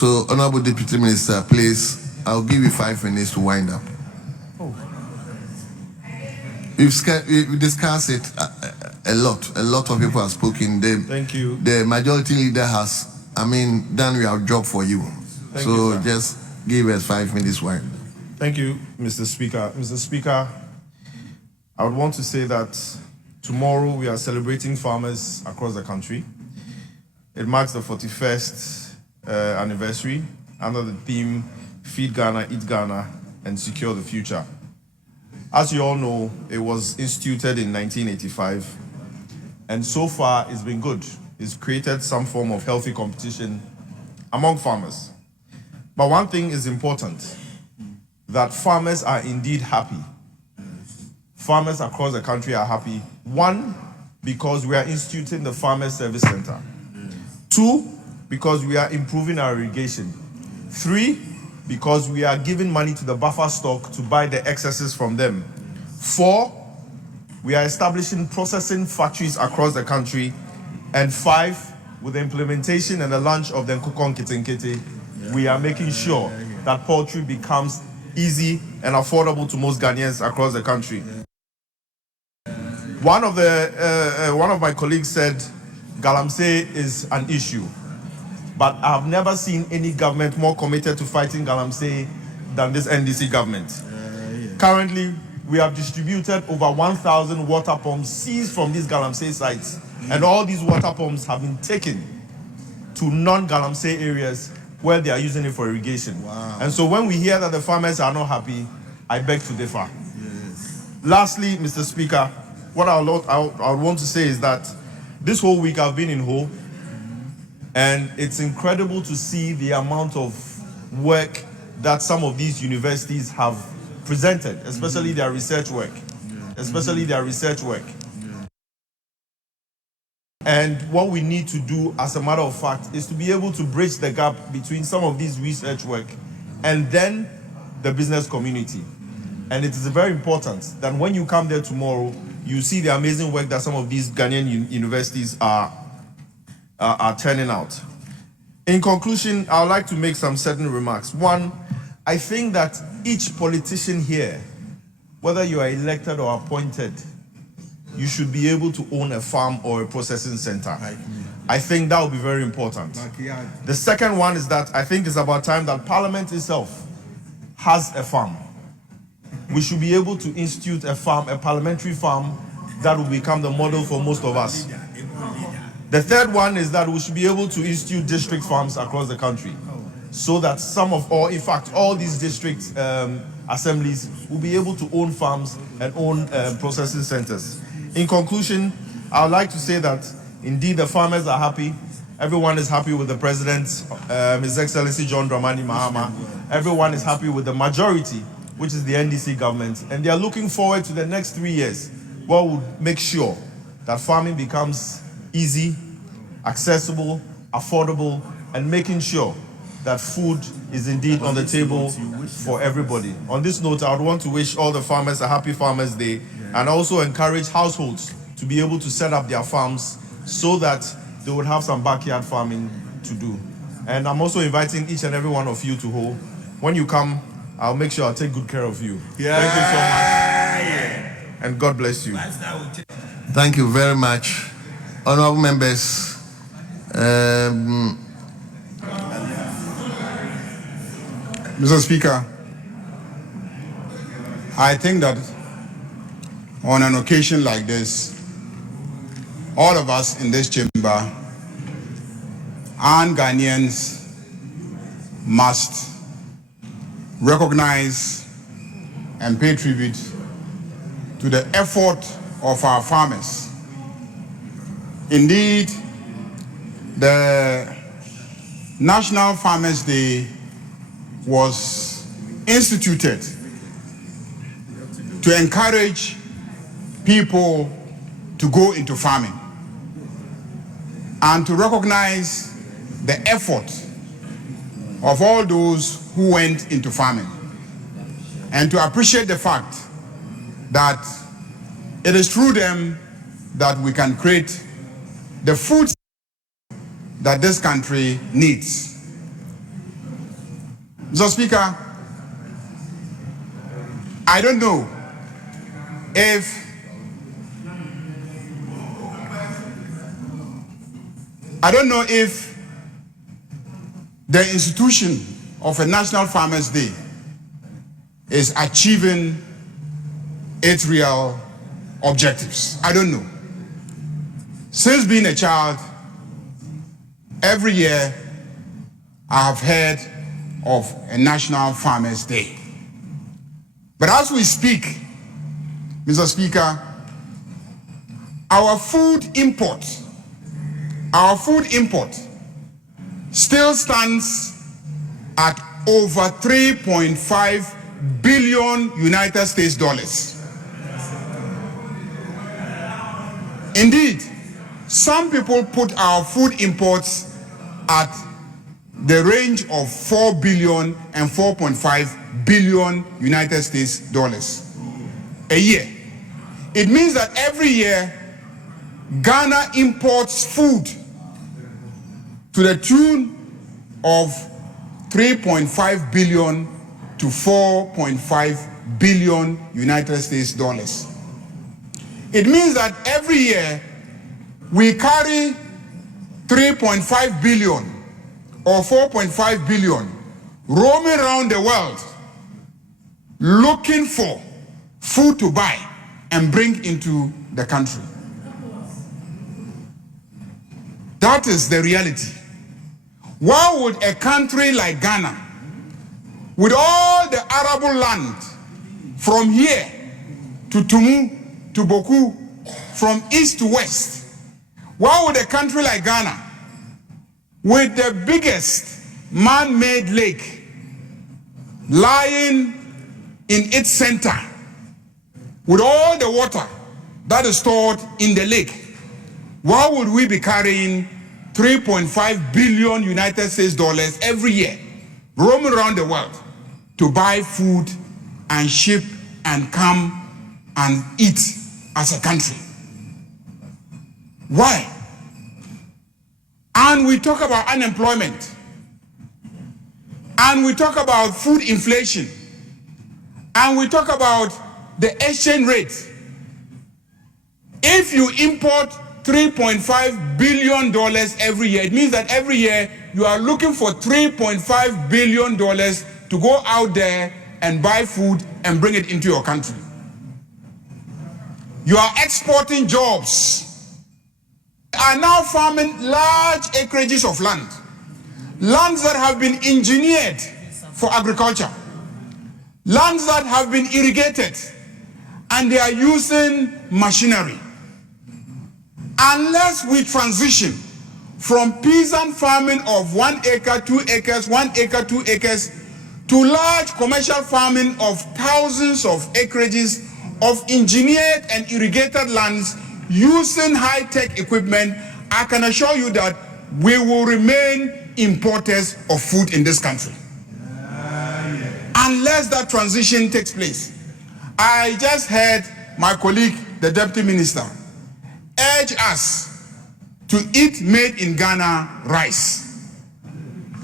So, Honorable Deputy Minister, please, I'll give you 5 minutes to wind up. We've discussed it a lot. A lot of people have spoken. Thank you. The majority leader has, done our job for you. Thank you, sir. Just give us 5 minutes wind. Thank you, Mr. Speaker. Mr. Speaker, I would want to say that tomorrow we are celebrating farmers across the country. It marks the 41st anniversary under the theme Feed Ghana, Eat Ghana, and Secure the Future. As you all know, it was instituted in 1985, and so far it's been good. It's created some form of healthy competition among farmers. But one thing is important, that farmers are indeed happy. Farmers across the country are happy. One, because we are instituting the Farmers Service Center. 2, because we are improving our irrigation. 3, because we are giving money to the buffer stock to buy the excesses from them. 4, we are establishing processing factories across the country. And 5, with the implementation and the launch of the Nkukon Kitenkete, we are making sure that poultry becomes easy and affordable to most Ghanaians across the country. One of my colleagues said Galamsey is an issue, but I've never seen any government more committed to fighting Galamsey than this NDC government. Currently, we have distributed over 1,000 water pumps seized from these Galamsey sites, and all these water pumps have been taken to non-Galamsey areas where they are using it for irrigation. Wow. And so when we hear that the farmers are not happy, I beg to differ. Yes. Lastly, Mr. Speaker, what I would want to say is that this whole week I've been in Ho, and it's incredible to see the amount of work that some of these universities have presented, especially their research work. And what we need to do, as a matter of fact, is to be able to bridge the gap between some of these research work and then the business community. And it is very important that when you come there tomorrow, you see the amazing work that some of these Ghanaian universities are turning out. In conclusion, I would like to make some certain remarks. One, I think that each politician here, whether you are elected or appointed, you should be able to own a farm or a processing center. I think that would be very important. The second one is that I think it's about time that Parliament itself has a farm. We should be able to institute a farm, a parliamentary farm, that will become the model for most of us. The third one is that we should be able to institute district farms across the country, so that in fact, all these district assemblies will be able to own farms and own processing centers. In conclusion, I would like to say that indeed the farmers are happy. Everyone is happy with the President, His Excellency John Dramani Mahama. Everyone is happy with the majority, which is the NDC government. And they are looking forward to the next 3 years, where we'll make sure that farming becomes easy, accessible, affordable, and making sure that food is indeed on the table for everybody. On this note, I would want to wish all the farmers a happy Farmers' Day, and also encourage households to be able to set up their farms so that they would have some backyard farming to do. And I'm also inviting each and every one of you to Ho. When you come, I'll make sure I'll take good care of you. Thank you so much. And God bless you. Thank you very much. Honorable members, Mr. Speaker, I think that on an occasion like this, all of us in this chamber and Ghanaians must recognize and pay tribute to the effort of our farmers. Indeed, the National Farmers' Day was instituted to encourage people to go into farming and to recognize the effort of all those who went into farming, and to appreciate the fact that it is through them that we can create the food that this country needs. Mr. Speaker, I don't know if the institution of a National Farmers' Day is achieving its real objectives. I don't know. Since being a child, every year I have heard of a National Farmers' Day. But as we speak, Mr. Speaker, our food import still stands at over 3.5 billion United States dollars. Indeed, some people put our food imports at the range of 4 billion and 4.5 billion United States dollars a year. It means that every year Ghana imports food to the tune of 3.5 billion to 4.5 billion United States dollars. It means that every year we carry 3.5 billion or 4.5 billion roaming around the world looking for food to buy and bring into the country. That is the reality. Why would a country like Ghana, with all the arable land from here to Tumu to Boku, from east to west, why would a country like Ghana, with the biggest man-made lake lying in its center, with all the water that is stored in the lake, why would we be carrying 3.5 billion United States dollars every year roaming around the world to buy food and ship and come and eat as a country? Why? And we talk about unemployment, and we talk about food inflation, and we talk about the exchange rate. If you import $3.5 billion every year, it means that every year you are looking for $3.5 billion to go out there and buy food and bring it into your country. You are exporting jobs. Are now farming large acreages of lands that have been engineered for agriculture, lands that have been irrigated, and they are using machinery. Unless we transition from peasant farming of 1 acre, 2 acres, 1 acre, 2 acres, to large commercial farming of thousands of acreages of engineered and irrigated lands using high-tech equipment, I can assure you that we will remain importers of food in this country. Unless that transition takes place. I just heard my colleague, the Deputy Minister, urge us to eat made in Ghana rice,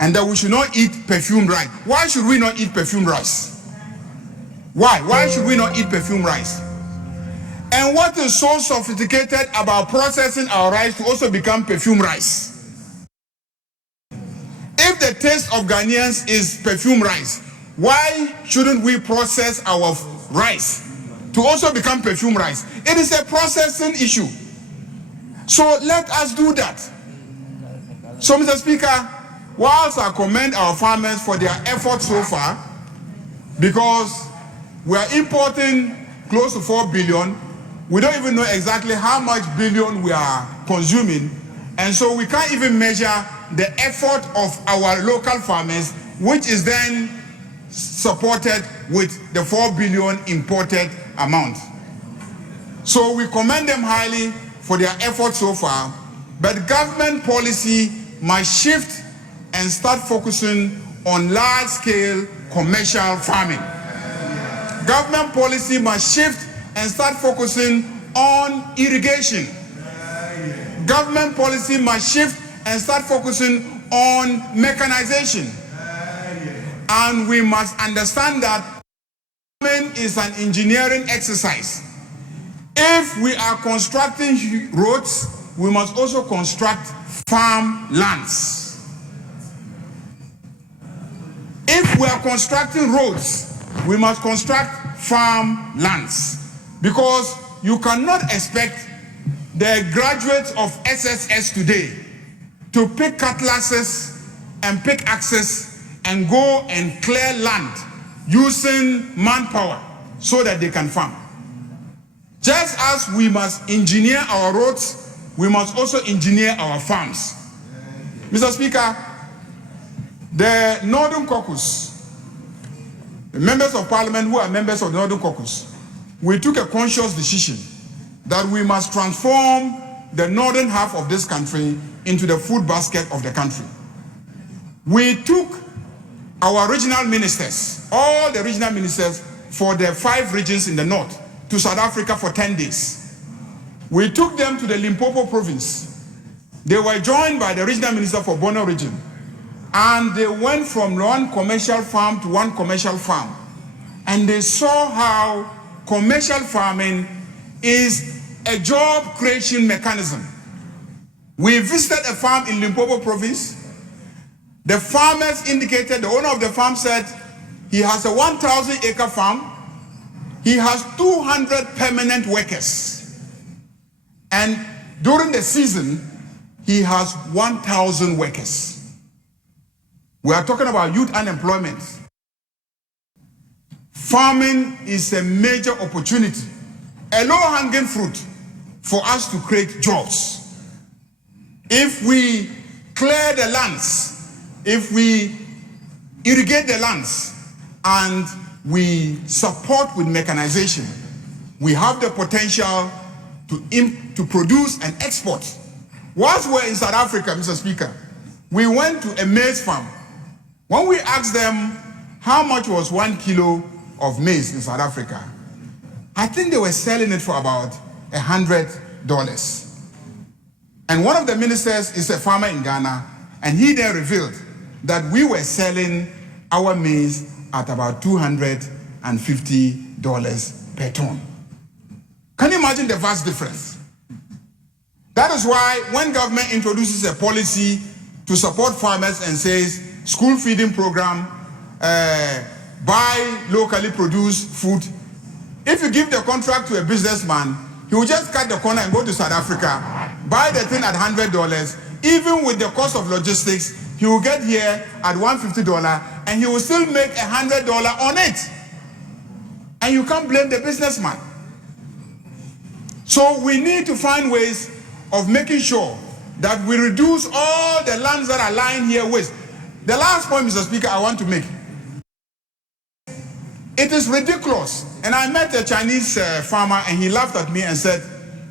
and that we should not eat perfumed rice. Why should we not eat perfumed rice? Why? Why should we not eat perfumed rice? And what is so sophisticated about processing our rice to also become perfumed rice? If the taste of Ghanaians is perfumed rice, why shouldn't we process our rice to also become perfumed rice? It is a processing issue. So let us do that. So, Mr. Speaker, whilst I commend our farmers for their efforts so far, because we are importing close to 4 billion, we don't even know exactly how much billion we are consuming, and so we can't even measure the effort of our local farmers, which is then supported with the 4 billion imported amount. So we commend them highly for their efforts so far, but government policy must shift and start focusing on large-scale commercial farming. Government policy must shift and start focusing on irrigation. Government policy must shift and start focusing on mechanization. And we must understand that farming is an engineering exercise. If we are constructing roads, we must also construct farmlands. If we are constructing roads, we must construct farmlands. Because you cannot expect the graduates of SSS today to pick cutlasses and pickaxes and go and clear land using manpower so that they can farm. Just as we must engineer our roads, we must also engineer our farms. Mr. Speaker, the Northern Caucus, the members of parliament who are members of the Northern Caucus, we took a conscious decision that we must transform the northern half of this country into the food basket of the country. We took our regional ministers, all the regional ministers for the 5 regions in the north, to South Africa for 10 days. We took them to the Limpopo province. They were joined by the regional minister for Bono region. And they went from one commercial farm to one commercial farm. And they saw how commercial farming is a job creation mechanism. We visited a farm in Limpopo province. The farmers indicated, the owner of the farm said, he has a 1,000-acre farm. He has 200 permanent workers. And during the season, he has 1,000 workers. We are talking about youth unemployment. Farming is a major opportunity, a low-hanging fruit for us to create jobs. If we clear the lands, if we irrigate the lands, and we support with mechanization, we have the potential to produce and export. Whilst we're in South Africa, Mr. Speaker, we went to a maize farm. When we asked them how much was 1 kilo of maize in South Africa, I think they were selling it for about $100. And one of the ministers is a farmer in Ghana, and he then revealed that we were selling our maize at about $250 per ton. Can you imagine the vast difference? That is why when government introduces a policy to support farmers and says school feeding program, buy locally produced food, if you give the contract to a businessman, he will just cut the corner and go to South Africa, buy the thing at $100, even with the cost of logistics, he will get here at $150 and he will still make $100 on it. And you can't blame the businessman. So we need to find ways of making sure that we reduce all the lands that are lying here waste. The last point, Mr. Speaker, I want to make. It is ridiculous. And I met a Chinese farmer and he laughed at me and said,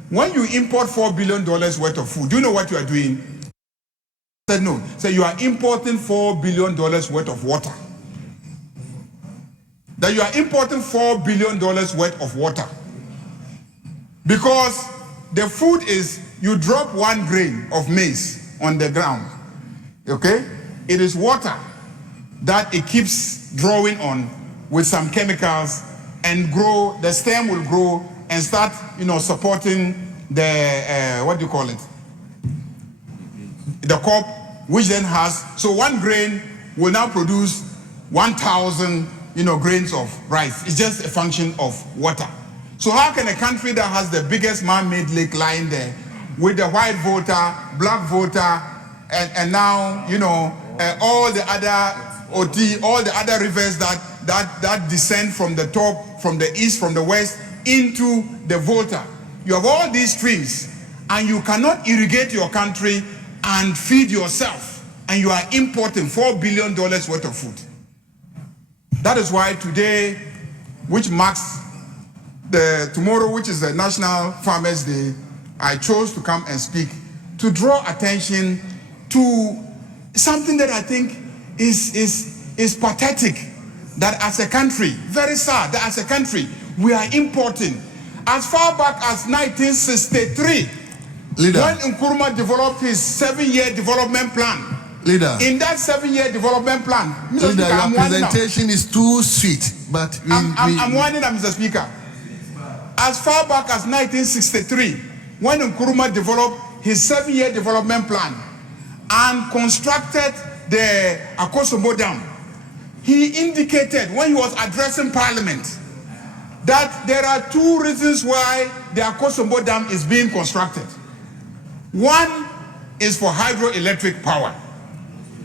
when you import $4 billion worth of food, do you know what you are doing? I said, no. So you are importing $4 billion worth of water. That you are importing $4 billion worth of water. Because the food is, you drop 1 grain of maize on the ground. Okay? It is water that it keeps drawing on with some chemicals and grow, the stem will grow and start, supporting the, what do you call it? The crop, which then has, so 1 grain will now produce 1,000, grains of rice. It's just a function of water. So how can a country that has the biggest man-made lake lying there with the white voter, black voter, and now, all the other OT, all the other rivers that descend from the top, from the east, from the west, into the Volta. You have all these streams, and you cannot irrigate your country and feed yourself, and you are importing $4 billion worth of food. That is why today, which marks tomorrow, which is the National Farmers' Day, I chose to come and speak to draw attention to something that I think is pathetic. That as a country, very sad, that as a country, we are importing. As far back as 1963, when Nkrumah developed his 7-year development plan, Leader. In that 7-year development plan, Mr. Leader, Speaker, your presentation is too sweet, but I'm winding up, Mr. Speaker. As far back as 1963, when Nkrumah developed his 7-year development plan and constructed the Akosombo Dam, he indicated when he was addressing Parliament that there are 2 reasons why the Akosombo Dam is being constructed. One is for hydroelectric power.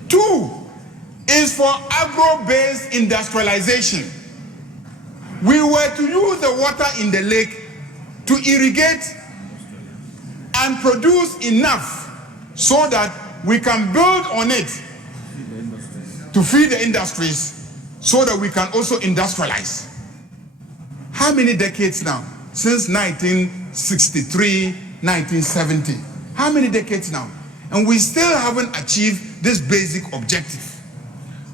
2 is for agro-based industrialization. We were to use the water in the lake to irrigate and produce enough so that we can build on it to feed the industries so that we can also industrialize. How many decades now? Since 1963, 1970. How many decades now? And we still haven't achieved this basic objective.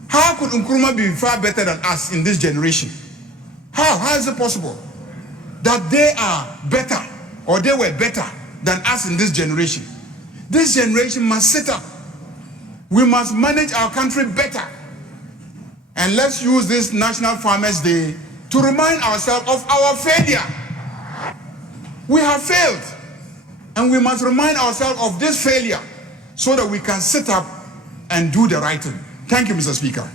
How could Nkrumah be far better than us in this generation? How is it possible that they are better or they were better than us in this generation? This generation must sit up. We must manage our country better. And let's use this National Farmers Day to remind ourselves of our failure. We have failed. And we must remind ourselves of this failure so that we can sit up and do the right thing. Thank you, Mr. Speaker.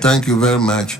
Thank you very much.